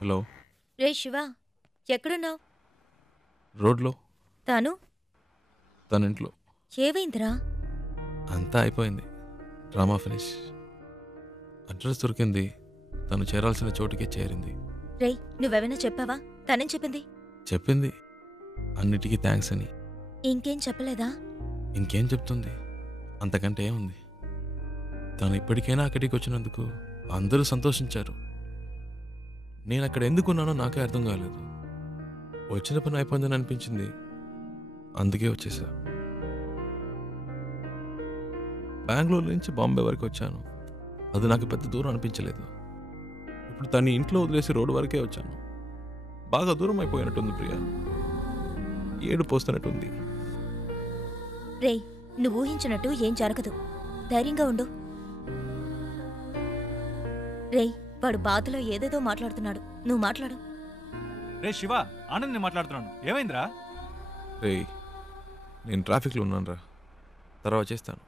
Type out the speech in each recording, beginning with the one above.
Hello. రే శివ, ఎక్కడున్నావు? రోడ్లో. తాను తన ఇంట్లో. ఏవైందిరా? అంతా అయిపోయింది. Drama finish. అడ్రస్ దొరికింది. తను చేరాల్సిన చోటుకే చేరింది. రేయ్, నువ్వెవైనా చెప్పావా? తనేం చెప్పింది? చెప్పింది అన్నిటికీ థ్యాంక్స్ అని. ఇంకేం చెప్పలేదా? ఇంకేం చెప్తుంది? అంతకంటే ఏముంది. తను ఇప్పటికైనా అక్కడికి వచ్చినందుకు అందరూ సంతోషించారు. నేను అక్కడ ఎందుకున్నానో నాకే అర్థం కాలేదు. వచ్చిన పని అయిపోయిందని అనిపించింది, అందుకే వచ్చేసా. బెంగళూరు నుంచి బాంబే వరకు వచ్చాను. అది నాకు పెద్ద దూరం అనిపించలేదు. ఇప్పుడు తన్ని ఇంట్లో వదిలేసి రోడ్డు వరకే వచ్చాను. బాగా దూరం అయిపోయినట్టుంది ప్రియా. ఏడు పోస్తున్నట్టుంది. రేయ్, నువ్వు ఊహించినట్టు ఏం జరగదు. ధైర్యంగా ఉండు. రేయ్, వాడు బాధలో ఏదేదో మాట్లాడుతున్నాడు. నువ్వు మాట్లాడు. రే శివ, ఆనంద్ నేను మాట్లాడుతున్నాను. ఏమైందిరా? రేయ్, నేను ట్రాఫిక్లో ఉన్నాను రా. తర్వాత చేస్తాను.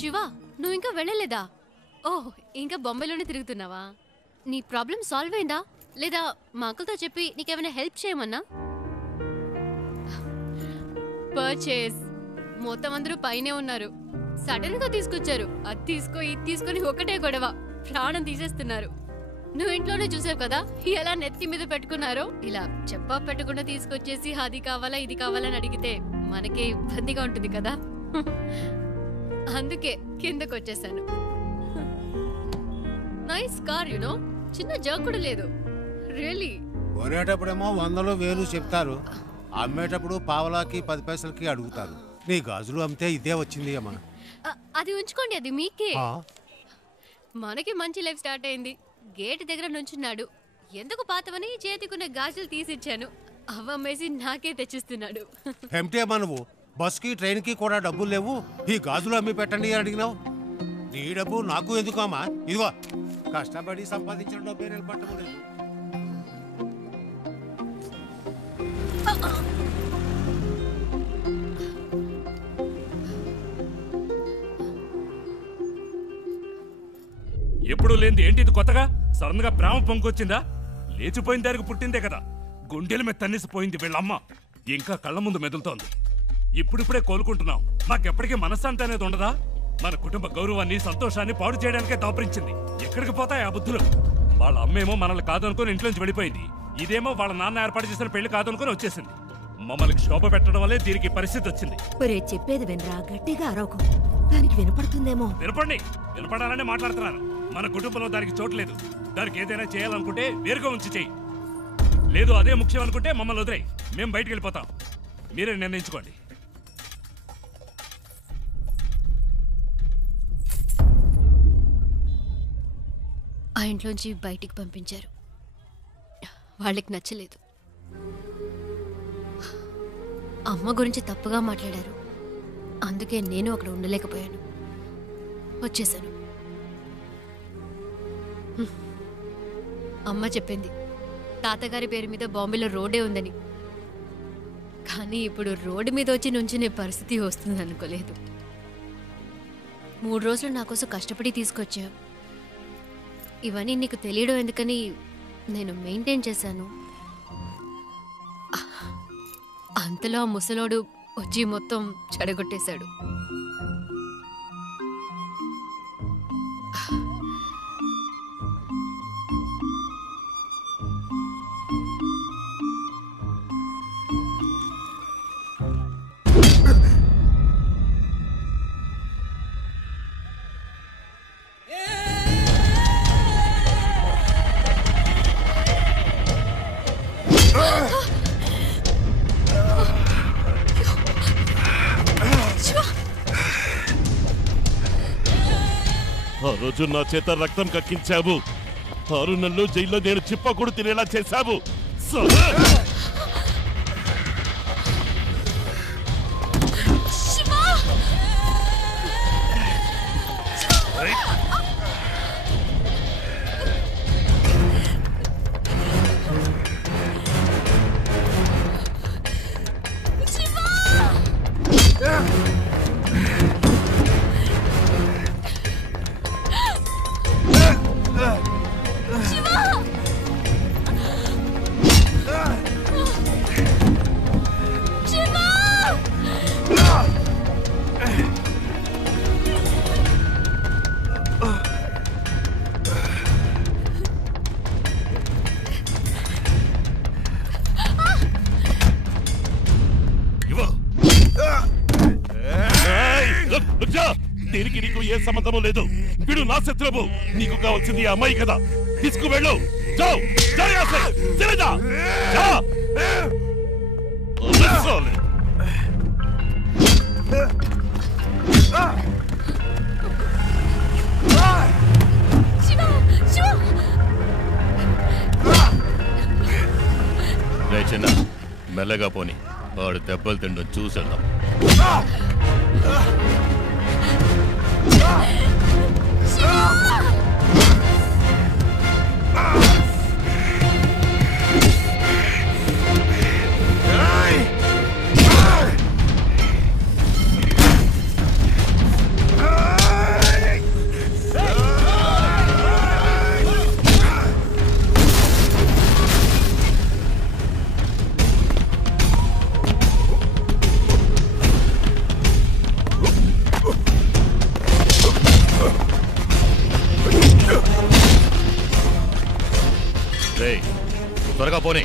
శివ, నువ్వు ఇంకా వెళ్ళలేదా? ఓహ్, ఇంకా బొంబాయిలోనే తిరుగుతున్నావా? నీ ప్రాబ్లం సాల్వ్ అయిందా లేదా? మా అంకుల్తో చెప్పి నీకేమైనా హెల్ప్ చేయమన్నా? పర్చేస్ మొత్తం అందరూ పైనే ఉన్నారు. సడన్ గా తీసుకొచ్చారు. అది తీసుకో, ఇది తీసుకొని ఒకటే గొడవ. ప్రాణం తీసేస్తున్నారు. నువ్వు ఇంట్లోనే చూసావు కదా ఎలా నెత్తి మీద పెట్టుకున్నారో. ఇలా చెప్పా పెట్టకుండా తీసుకొచ్చేసి అది కావాలా ఇది కావాలని అడిగితే మనకి ఇబ్బందిగా ఉంటుంది కదా. అందుకే కిందకు వచ్చేసాను. Nice car, you know. చిన్న జర్క్ కూడా లేదు. రియల్లీ. కొనేటప్పుడేమో 100 1000 చెప్తారు, అమ్మేటప్పుడు పావలాకి 10 పైసలకి అడుగుతారు. నీ గాజులు అమ్మితే ఇదే వచ్చింది అమ్మా. అది ఉంచుకోండి, అది మీకే. మనకి మంచి లైఫ్ స్టార్ట్ అయింది. గేట్ దగ్గర నుంచున్నాడు. ఎందుకు పాతవని చేతికున్న గాజులు తీసిచ్చాను. అవమ్మేసి నాకే తెచ్చిస్తున్నాడు. ఏమిటేమా నువ్వు? బస్కి ట్రైన్కి కూడా డబ్బులు లేవు, ఈ గాజులు అమ్మి పెట్టండి అని అడిగినావు. నీ డబ్బు నాకు ఎందుకమ్మా? ఇదిగో కష్టపడి సంపాదించిన డబ్బే నిలబట్టలేదు. ఎప్పుడు లేనిది ఏంటి ఇది కొత్తగా? సడన్ గా ప్రేమ పొంగొచ్చిందా? లేచిపోయిన దానికి పుట్టిందే కదా. గుండెల మీద తన్నేసిపోయింది వీళ్ళమ్మ. ఇంకా కళ్ళ ముందు మెదులుతోంది. ఇప్పుడిప్పుడే కోలుకుంటున్నాం. మాకెప్పటికీ మనశ్శాంతి అనేది ఉండదా? మన కుటుంబ గౌరవాన్ని సంతోషాన్ని పాడు చేయడానికే దాపరించింది. ఎక్కడికి పోతాయి ఆ బుద్ధులు? వాళ్ళ అమ్మేమో మనల్ని కాదనుకుని ఇంట్లోంచి వెళ్ళిపోయింది. ఇదేమో వాళ్ళ నాన్న ఏర్పాటు చేసిన పెళ్లి కాదనుకుని వచ్చేసింది. మమ్మల్ని క్షోభ పెట్టడం వల్లే దీనికి పరిస్థితి వచ్చింది. చెప్పేది వినరా, గట్టిగా అరవకు. దానికి వినపడుతుందేమో. వినపండి, వినపడాలని మాట్లాడుతున్నాను. మన కుటుంబంలో దానికి చోటు లేదు. దానికి ఏదైనా చేయాలనుకుంటే వేరుగా ఉంచి చెయ్యి. లేదు అదే ముఖ్యం అనుకుంటే మమ్మల్ని వదిలేయి. మేము బయటికి వెళ్ళిపోతాం. మీరే నిర్ణయించుకోండి. ఆ ఇంట్లోంచి బయటికి పంపించారు. వాళ్ళకి నచ్చలేదు. అమ్మ గురించి తప్పుగా మాట్లాడారు. అందుకే నేను అక్కడ ఉండలేకపోయాను. వచ్చేసాను. అమ్మ చెప్పింది తాతగారి పేరు మీద బాంబేలో రోడ్డే ఉందని. కానీ ఇప్పుడు రోడ్డు మీద వచ్చి నుంచునే పరిస్థితి వస్తుంది అనుకోలేదు. 3 రోజులు నా కోసం కష్టపడి తీసుకొచ్చా. ఇవన్నీ నీకు తెలియడం ఎందుకని నేను మెయింటైన్ చేశాను. అంతలో ముసలోడు వచ్చి మొత్తం చెడగొట్టేశాడు. రోజు నా చేత రక్తం కక్కించావు. 6 నెలలు జైల్లో నేను చిప్పకూడు తినేలా చేశావు. దీనికి నీకు ఏ సంబంధము లేదు. వీడు నా శత్రువు. నీకు కావాల్సింది ఆ అమ్మాయి కదా. తీసుకువెళ్ళు. చిన్న మెల్లగా పోని. వాడు దెబ్బలు తిండో చూసేద్దాం. త్వరగా పోనీ.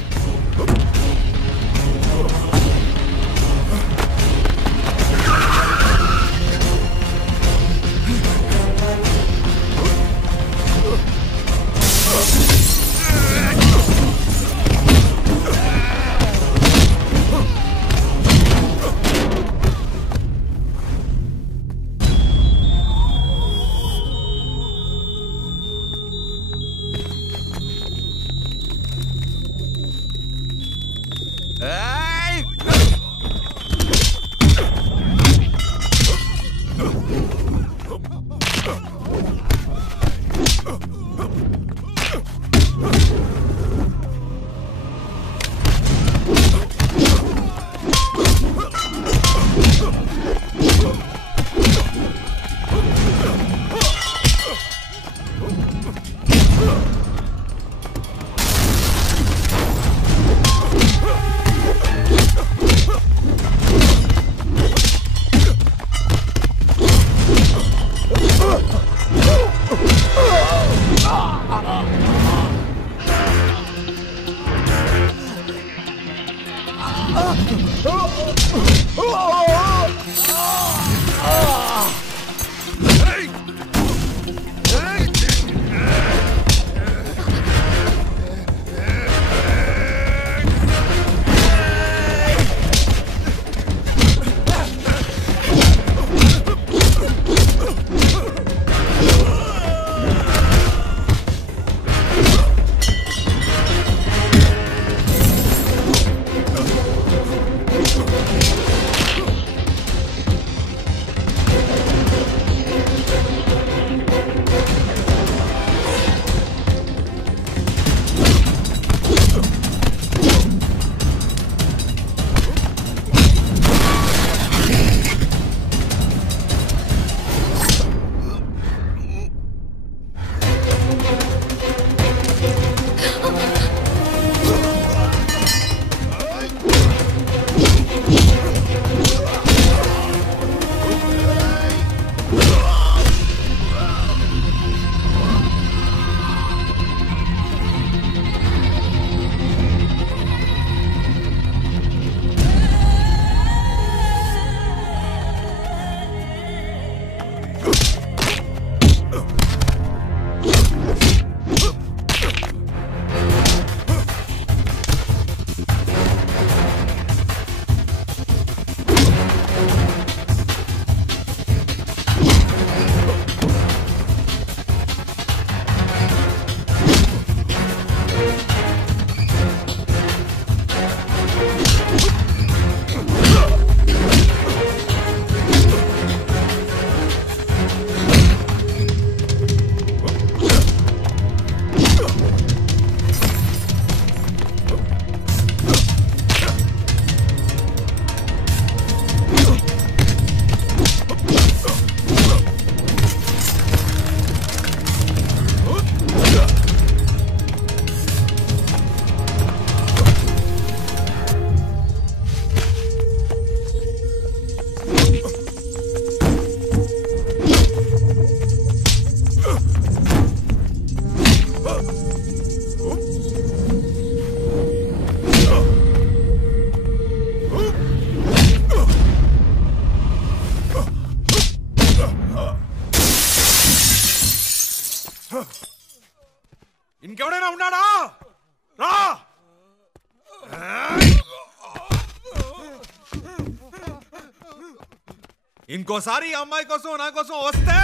ఇంకోసారి ఈ అమ్మాయి కోసం నా కోసం వస్తే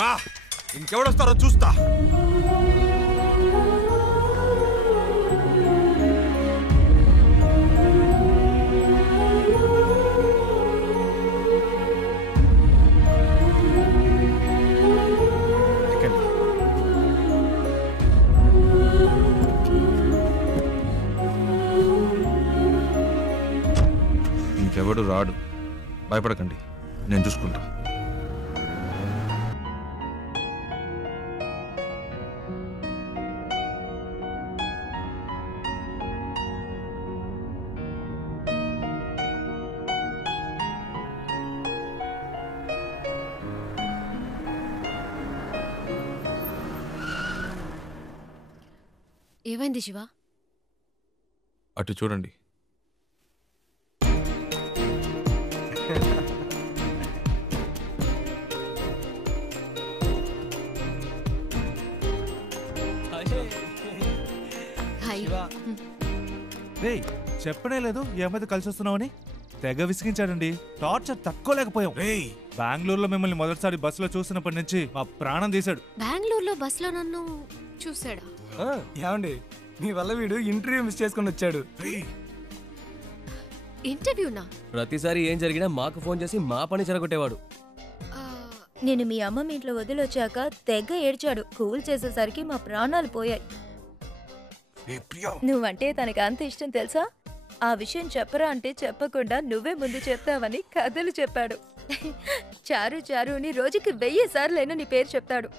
రా, ఇంకెవడొస్తారో చూస్తా. ఇంకెవడు రాడు, భయపడకండి, నేను చూసుకుంటా. ఏమైంది శివ? అటు చూడండి. హాయ్. రేయ్, చెప్పనే లేదు ఈ అమ్మాయితో కలిసి వస్తున్నామని. తెగ విసిగించాడండి. టార్చర్ తట్టుకోలేకపోయాం. బెంగళూరులో మిమ్మల్ని మొదటిసారి బస్సులో చూసినప్పటి నుంచి మా ప్రాణం తీశాడు. బెంగళూరులో బస్సులో నన్ను చూసాడా? ఏమండి, మీ వల్ల వీడు ఇంటర్వ్యూ మిస్ చేసుకుని వచ్చాడు. ఇంటర్వ్యూనా? ప్రతిసారి ఏం జరిగినా మాకు ఫోన్ చేసి మా పని చెరగొట్టేవాడు. నేను మీ అమ్మమ్మ ఇంట్లో వదిలొచ్చాక తెగ ఏడ్చాడు. కూల్ చేసేసరికి మా ప్రాణాలు పోయాయి. నువ్వంటే తనకి అంత ఇష్టం తెలుసా? ఆ విషయం చెప్పరా అంటే చెప్పకుండా నువ్వే ముందు చెప్తావని కథలు చెప్పాడు. చారు చారు అని రోజుకి 1000 సార్లైనా నీ పేరు చెప్తాడు.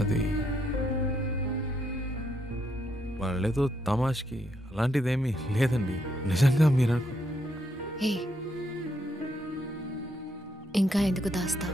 అది వాళ్ళేదో తమాష్కి అలాంటిదేమీ లేదండి. నిజంగా మీరు ఏ ఇంకా ఎందుకు దాస్తా?